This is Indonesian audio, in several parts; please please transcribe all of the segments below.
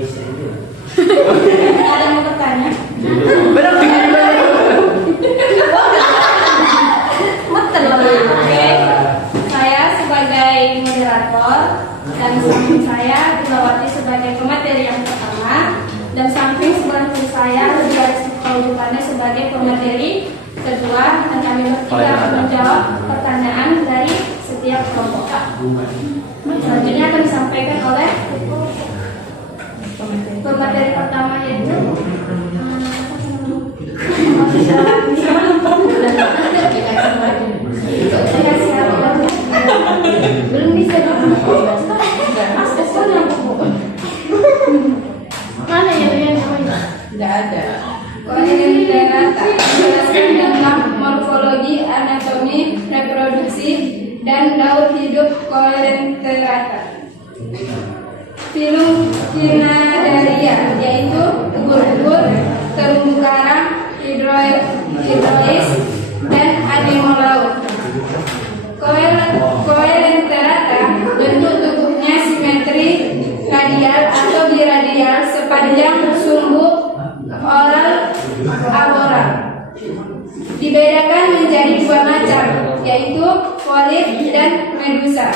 Ada yang mau bertanya? Benar Betul. Oke. Saya sebagai moderator dan samping saya Dilawati sebagai pemateri yang pertama dan samping sebelah kiri saya Garis Paujukannya sebagai pemateri kedua dan kami bertiga akan menjawab pertanyaan dari setiap kelompok. Selanjutnya akan disampaikan oleh pemateri pertama yaitu belum bisa mana ya yang Tidak ada. Koherenterata menjelaskan tentang morfologi, anatomi, reproduksi, dan daur hidup koherenterata. Filum Cnidaria yaitu ubur-ubur, terumbu karang, hidrois, dan anemo laut. Koherenterata bentuk tubuhnya simetri radial atau biradial sepanjang sumbu oral aboral. Dibedakan menjadi dua macam, yaitu polip dan medusa.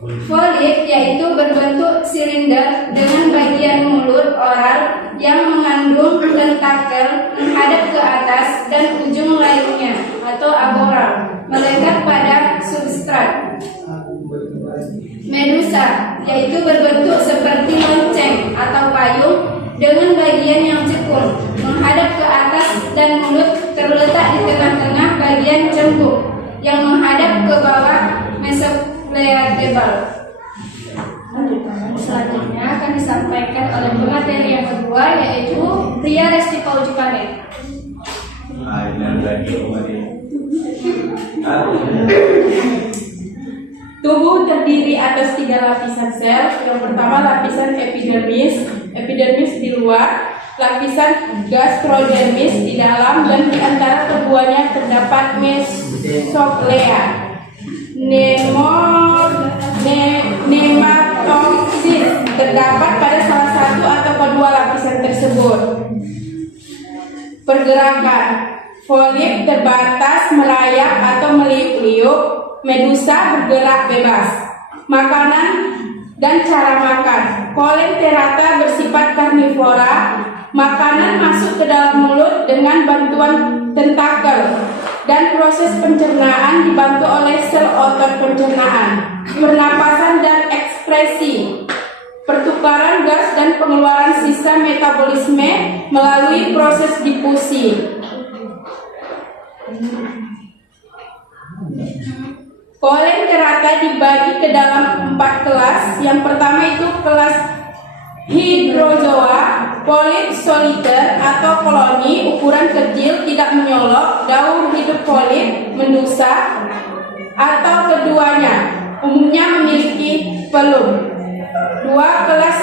Polip yaitu berbentuk silinder dengan bagian mulut oral yang mengandung tentakel menghadap ke atas dan ujung lainnya atau aboral melekat pada substrat. Medusa yaitu berbentuk seperti lonceng atau payung dengan bagian yang cekung menghadap ke atas dan mulut terletak di tengah-tengah bagian cembung yang menghadap ke bawah mesopleatebal. Selanjutnya akan disampaikan oleh pemateri yang kedua yaitu Ria Resti Paujipane. Tubuh terdiri atas 3 lapisan sel. Yang pertama lapisan epidermis di luar, lapisan gastrodermis di dalam, dan di antara keduanya terdapat mesoglea. Nematoksis terdapat pada salah satu atau kedua lapisan tersebut. Pergerakan polip terbatas, merayap atau meliuk-liuk. Medusa bergerak bebas. Makanan dan cara makan. Coelenterata bersifat karnivora. Makanan masuk ke dalam mulut dengan bantuan tentakel dan proses pencernaan dibantu oleh sel otot pencernaan. Pernapasan dan ekspresi. Pertukaran gas dan pengeluaran sisa metabolisme melalui proses difusi. Coelenterata dibagi ke dalam 4 kelas. Yang pertama itu kelas hydrozoa, polip soliter atau koloni ukuran kecil tidak menyolok, daur hidup polip, medusa atau keduanya, umumnya memiliki pelum. 2 kelas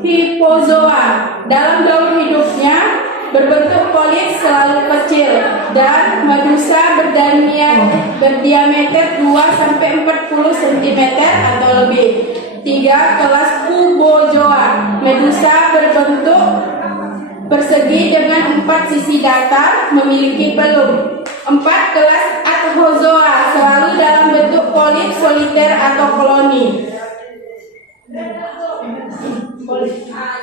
hippozoa, dalam daur hidupnya berbentuk polip selalu kecil dan medusa berdiameter 2-40 cm atau lebih. 3 kelas cubozoa, medusa berbentuk persegi dengan 4 sisi datar, memiliki pelum. 4 kelas athozoa, selalu dalam bentuk polip soliter atau koloni.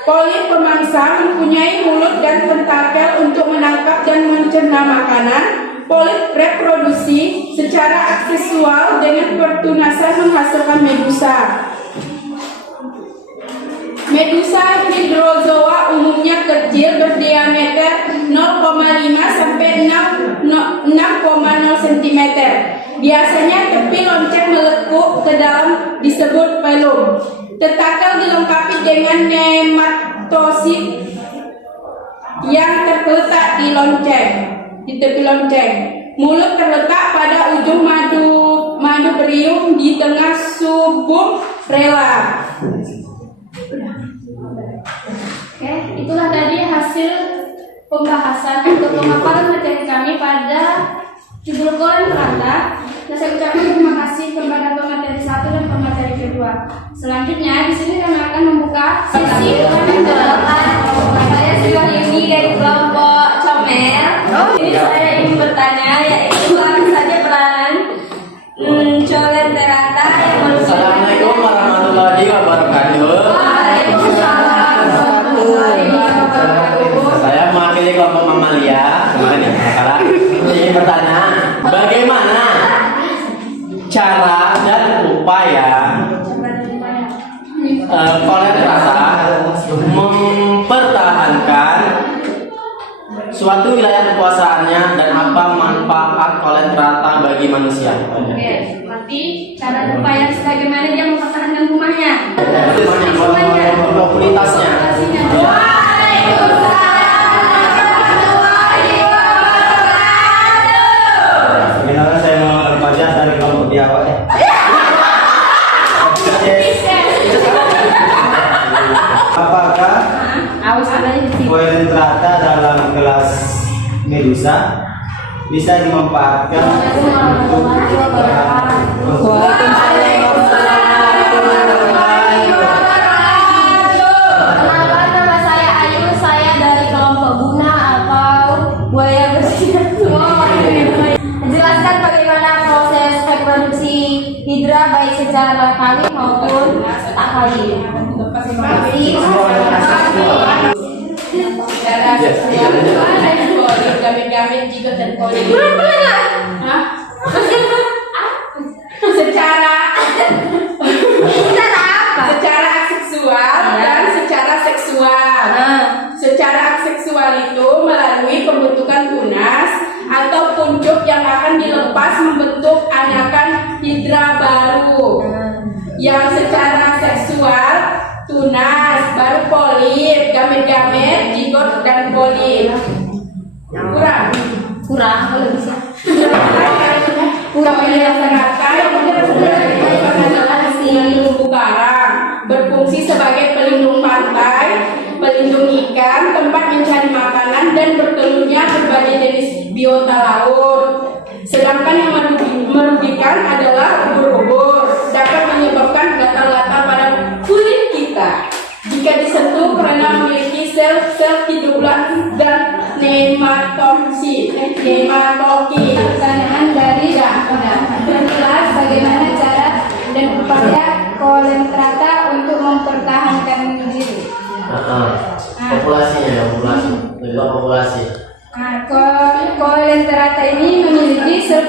Polip pemangsa mempunyai mulut dan tentakel untuk menangkap dan mencerna makanan. Polip reproduksi secara aksesual dengan pertunasan menghasilkan medusa. Medusa hydrozoa umumnya kecil, berdiameter 0,5 sampai 6,0 cm. Biasanya tepi lonceng melekuk ke dalam disebut pelum. Tentakel dilengkapi dengan nematosit yang terletak di tepi lonceng. Mulut terletak pada ujung madu berium di tengah subum prela. Oke, itulah tadi hasil pembahasan untuk pemaparan materi kami pada judul Coelenterata. saya ucapkan terima kasih kepada pemateri 1 dan pemateri kedua. Selanjutnya di sini kami akan membuka sesi pertanyaan. Saya Suhaimi dari kelompok Comel. Ini saya ingin bertanya, yaitu apa saja peranan Colenterata yang merupakan. Assalamualaikum warahmatullahi wabarakatuh. Saya mewakili kelompok Mamalia. Kemarin ya, sekarang ingin bertanya, bagaimana cara dan upaya Colenterata mempertahankan suatu wilayah kekuasaannya dan apa manfaat Colenterata bagi manusia? Oke, berarti cara dan upaya sebagaimana dia mempertahankan rumahnya. Komunitasnya. Sebenarnya saya mau berpajak dari kelompok Biawak ya. Apakah Colenterata dalam kelas Medusa bisa dimanfaatkan Perkenalkan, nama saya Ayu, saya dari kelompok Guna atau buaya bersih. Jelaskan bagaimana proses reproduksi hidra baik secara kawin maupun tak kawin. Terima kasih. Gamet-gamet jika terkode secara seksual dan secara seksual. Secara seksual itu melalui pembentukan tunas atau kuncup yang akan dilepas membentuk anakan hidra baru. Yang secara seksual tunas, baru polip, gamet-gamet, jigot dan polip. Kurang kalau bisa. Kurang dilaksanakan terumbu karang, berfungsi sebagai pelindung pantai, pelindung ikan, tempat mencari makanan dan bertelurnya berbagai jenis biota laut. Sedangkan yang merugikan adalah ubur-ubur, dapat menyebabkan gatal-gatal pada kulit kita jika disentuh karena memiliki sel-sel hidroblast dan nematoki. Pertanyaan dari jelas bagaimana cara dan upaya Colenterata untuk mempertahankan diri. Populasi. Colenterata ini memiliki sel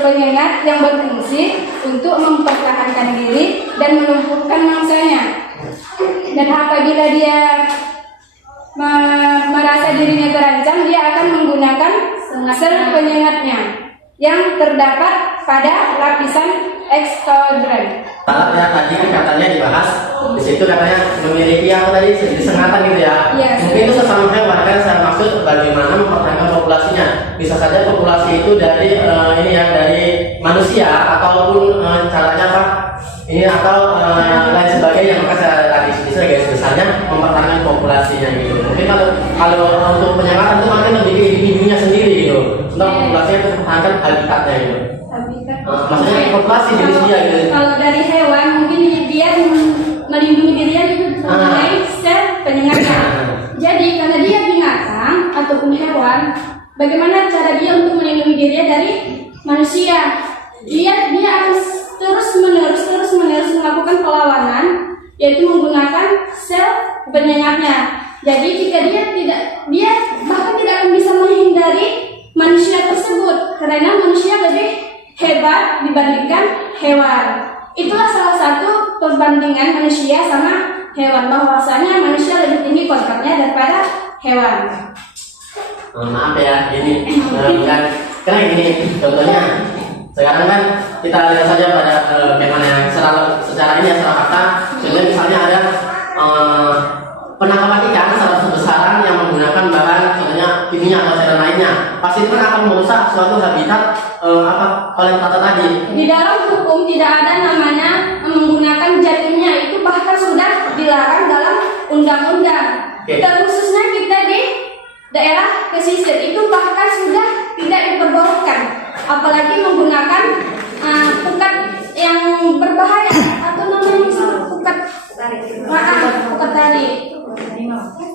penyengat yang berfungsi untuk mempertahankan diri dan melumpuhkan mangsanya. Dan apabila dia merasa dirinya terancam, dia akan menggunakan sel penyengatnya yang terdapat pada lapisan ekstoderm. Ya, tadi kan katanya dibahas di situ katanya memiliki yang tadi sengatan gitu ya. Yes. Mungkin itu sesama hewan kan saya maksud bagaimana mempertahankan populasinya. Bisa saja populasi itu dari ini ya dari manusia ataupun caranya apa? Ini atau lain sebagainya. Maka saya tadi sebagai besarnya mempertahankan populasinya gitu. Mungkin kalau untuk penyengatan itu mungkin lebih ke individunya sendiri gitu. Untuk populasinya itu mempertahankan habitatnya gitu. Maksudnya populasi jenis dia gitu. Kalau dari hewan mungkin dia melindungi dirinya sebagai sel penyengatnya. Jadi karena dia binatang ataupun hewan, bagaimana cara dia untuk melindungi dirinya dari manusia? Dia akan terus menerus melakukan perlawanan, yaitu menggunakan sel penyengatnya. Jadi jika dia bahkan tidak akan bisa menghindari manusia tersebut karena manusia lebih hebat dibandingkan hewan. Itulah salah satu perbandingan manusia sama hewan, bahwasanya manusia lebih tinggi kontaknya daripada hewan. Maaf ya, ini karena gini contohnya sekarang kan kita lihat saja pada bagaimana yang secara ini ya secara fakta. Contohnya misalnya ada penangkapan ikan salah satu besaran yang menggunakan bahan contohnya kimia atau cairan lainnya, pasti itu akan merusak suatu habitat Colenterata tadi. Di dalam hukum tidak ada namanya menggunakan zat kimia, itu bahkan sudah dilarang dalam undang-undang. Terkhususnya kita di daerah pesisir itu bahkan sudah tidak diperbolehkan. apalagi menggunakan pukat yang berbahaya atau namanya pukat tarik.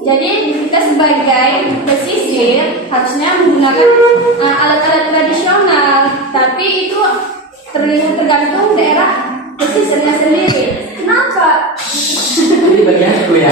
Jadi kita sebagai pesisir harusnya menggunakan alat-alat tradisional, tapi itu tergantung daerah pesisirnya sendiri. Kenapa? Ini bagianku ya.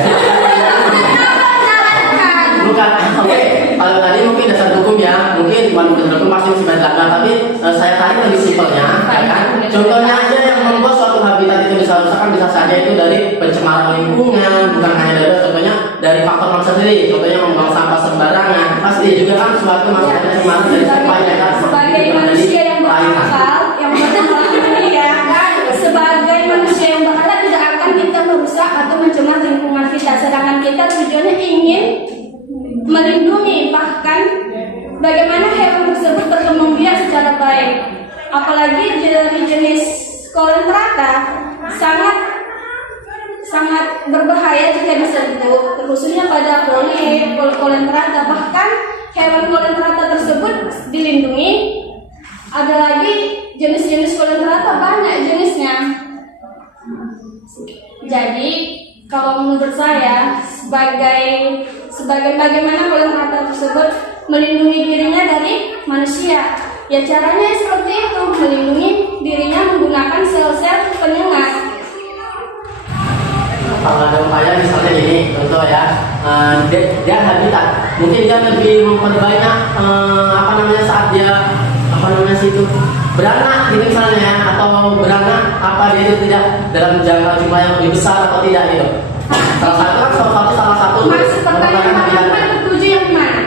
Bukan, oke. Kalau tadi mungkin dasar hukum ya, mungkin bukan dasar hukum pasti masih banyak, tapi saya tarik lebih simpelnya, ya kan? Contohnya aja yang membuat suatu habitat itu bisa rusak kan bisa saja itu dari pencemaran lingkungan, bukan hanya dari contohnya dari faktor manusia sendiri, contohnya membuang sampah sembarangan, pasti juga kan suatu masalah pencemaran dari sampah ya kan? Sebagai manusia yang berakal, yang berpengalaman ya, sebagai manusia yang berakal tidak akan kita merusak atau mencemar lingkungan kita, sedangkan kita tujuannya ingin melindungi, bahkan bagaimana hewan tersebut berkembang biak secara baik. Apalagi dari jenis kolen rata sangat berbahaya jika disentuh, khususnya pada kolen rata. Bahkan hewan kolen rata tersebut dilindungi. Ada lagi jenis-jenis kolen rata, banyak jenisnya. Jadi kalau menurut saya sebagai bagaimana kolen rata tersebut melindungi dirinya dari manusia, ya caranya seperti itu, melindungi dirinya menggunakan sel-sel penyengat. Kalau ada upaya misalnya ini contoh ya, dia habitat, mungkin dia lebih memperbanyak saat dia beranak gitu misalnya ya, atau beranak dia itu tidak dalam jangka jumlah yang lebih besar atau tidak gitu. Salah satu Maksud pertanyaan apa tertuju yang mana?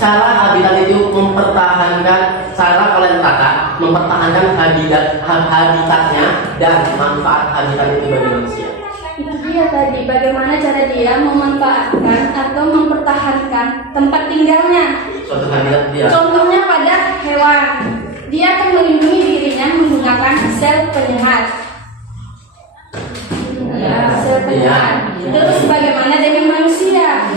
Cara habitat itu mempertahankan, cara kolen rata mempertahankan habitatnya dan manfaat habitat itu bagi manusia. Itu dia tadi, bagaimana cara dia memanfaatkan atau mempertahankan tempat tinggalnya. Suatu habitat dia. Contohnya pada hewan, dia akan melindungi dirinya menggunakan sel penyengat. Sel penyengat. Terus bagaimana dengan manusia?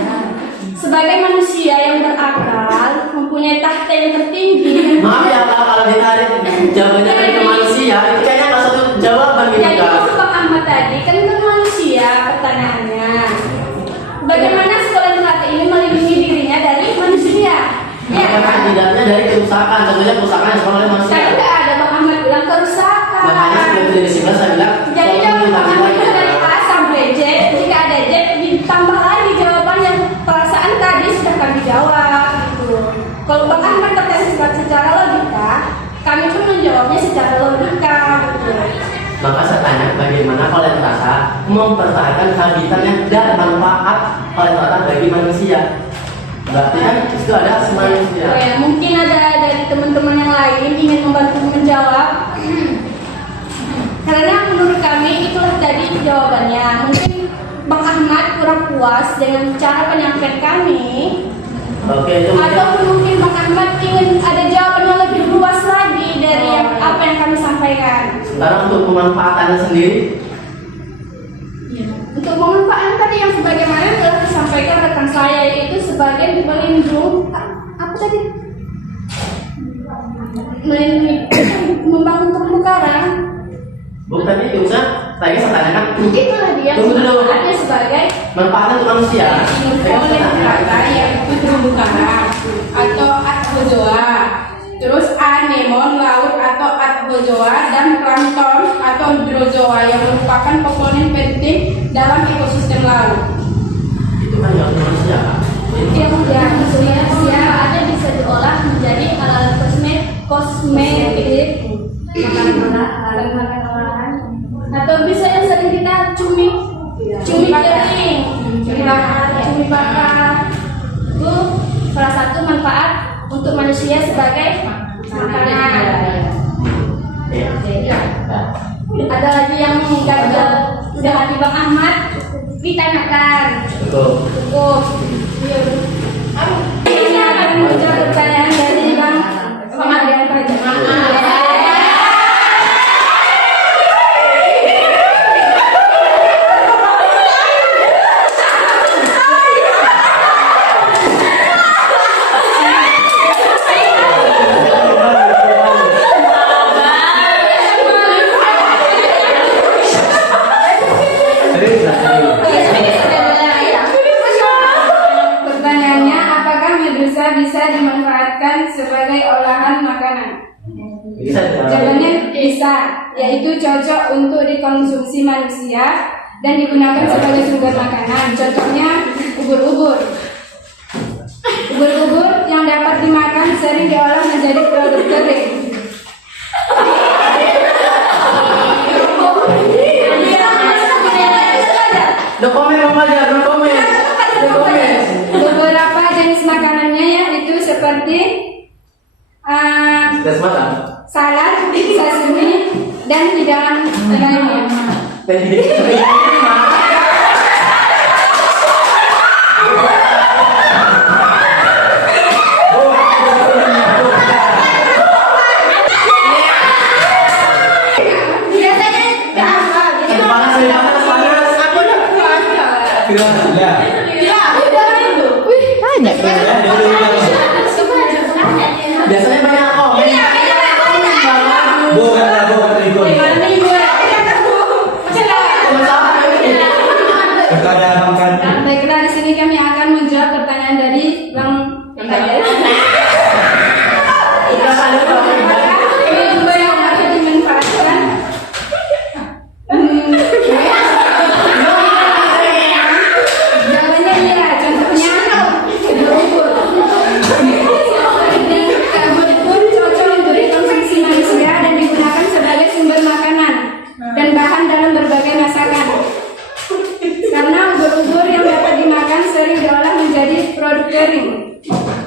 Sebagai manusia yang berakal, mempunyai tahta yang tertinggi. Maaf ya kalau ditarik jawabannya dari manusia, itu kayaknya nggak satu jawaban gitu Jadi kan. maksud Pak Ahmad tadi kan itu manusia pertanyaannya. Bagaimana sekolah rata ini melindungi dirinya dari manusia? Ya Karena kan? tidaknya dari kerusakan, contohnya kerusakan yang dilakukan oleh manusia. Tadi nggak ada Pak Ahmad bilang kerusakan. Makanya sebelum dari sebelah saya bilang. Jadi jawaban Pak Ahmad itu dari A sampai Z. Jika ada Z, ditambah lagi jawaban yang perasaan tadi sudah kami jawab. Gitu. Kalau Pak Ahmad terkait secara logika, kami pun menjawabnya secara logika. Gitu. Maka saya tanya bagaimana kolen rata mempertahankan habitatnya dan manfaat kolen rata bagi manusia. Berarti kan itu ada manusia. Oh ya, mungkin ada dari teman-teman yang lain ingin membantu menjawab. Karena menurut kami itulah tadi jawabannya. Mungkin Bang Ahmad kurang puas dengan cara penyampaian kami. Oke, itu Atau mungkin Bang Ahmad ingin ada jawaban yang lebih luas lagi dari apa yang kami sampaikan. sekarang untuk pemanfaatannya sendiri. Untuk pemanfaatan tadi yang sebagaimana telah disampaikan rekan saya, yaitu sebagai pelindung apa tadi? Melindungi membangun terumbu karang. Bukan itu usah. Tadi saya tanyakan. Itulah dia Tunggu dulu. manfaatnya sebagai Manfaatnya untuk manusia. Kolen rata yaitu terumbu karang atau adhozoa, terus anemon laut atau adhozoa, dan plankton atau hidrozoa yang merupakan komponen penting dalam ekosistem laut. Itu kan yang manusia. yang manusia ada bisa diolah menjadi alat kosmetik, makanan olahan, atau bisa yang sering kita cumi kering, cumi bakar. Itu salah satu manfaat untuk manusia sebagai makanan. Iya. Ada lagi yang gagal udah hati Bang Ahmad ditanyakan. Cukup. Ini akan menjawab pertanyaan dari Bang Adrian Praja. Serius lah, serius. Pertanyaannya, apakah medusa bisa dimanfaatkan sebagai olahan makanan? Bisa. Jawabannya bisa, yaitu cocok untuk dikonsumsi manusia dan digunakan sebagai sumber makanan. Contohnya ubur-ubur. Ubur-ubur yang dapat dimakan sering diolah menjadi produk kering. Dokumen aja, dokumen. Beberapa jenis makanannya yaitu seperti Sudah makan. salad, sashimi, dan hidangan lainnya. Biasanya banyak komen. Bukan lah, bukan ikut. Kepada makan. Baiklah, di sini kami akan menjawab pertanyaan dari Bang Tanya. Medusa yang dapat dimanfaatkan. Jawabannya iya, contohnya ubur-ubur. Ubur-ubur cocok untuk dikonsumsi manusia dan digunakan sebagai sumber makanan dan bahan dalam berbagai masakan. Karena ubur-ubur yang dapat dimakan sering diolah menjadi produk kering.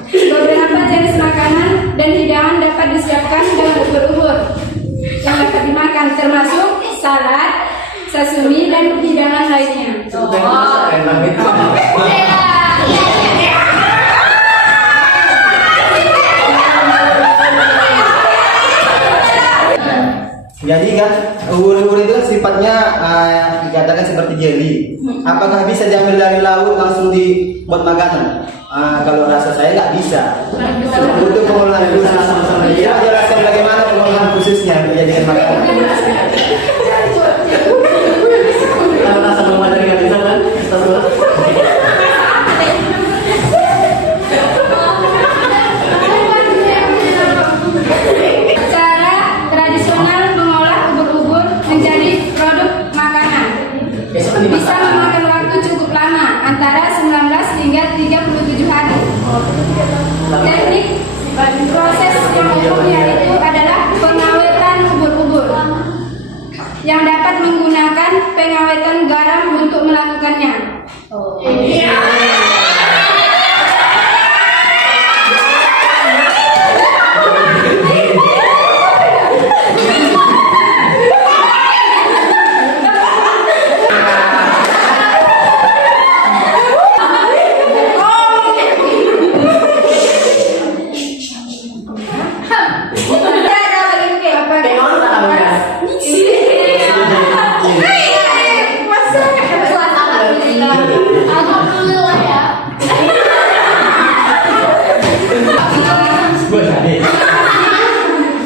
Beberapa jenis makanan dan hidangan dapat disiapkan dengan ubur-ubur yang dapat dimakan, termasuk salad, sashimi, dan hidangan lainnya. Jadi kan ubur-ubur itu sifatnya dikatakan seperti jelly. Apakah bisa diambil dari laut langsung dibuat makanan? Kalau rasa saya nggak bisa. Butuh pengolahan khusus. Bisa jelaskan bagaimana pengolahan khususnya menjadikan makanan? Kalau rasa belum ada nggak bisa kan? Cara tradisional mengolah ubur-ubur menjadi produk makanan bisa memakan waktu cukup lama, antara 19 hingga 37 hari. Teknik proses yang umumnya itu adalah pengawetan ubur-ubur yang dapat menggunakan pengawetan garam untuk melakukannya.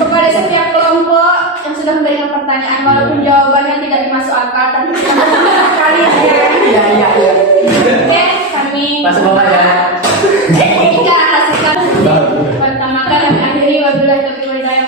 Kepada setiap kelompok yang sudah memberikan pertanyaan, walaupun jawabannya tidak dimasuk akal, tapi kalian Iya. oke, kami Masuk bapak ya. kita kasihkan pertama kali akhiri wabillahi taufiq wal hidayah.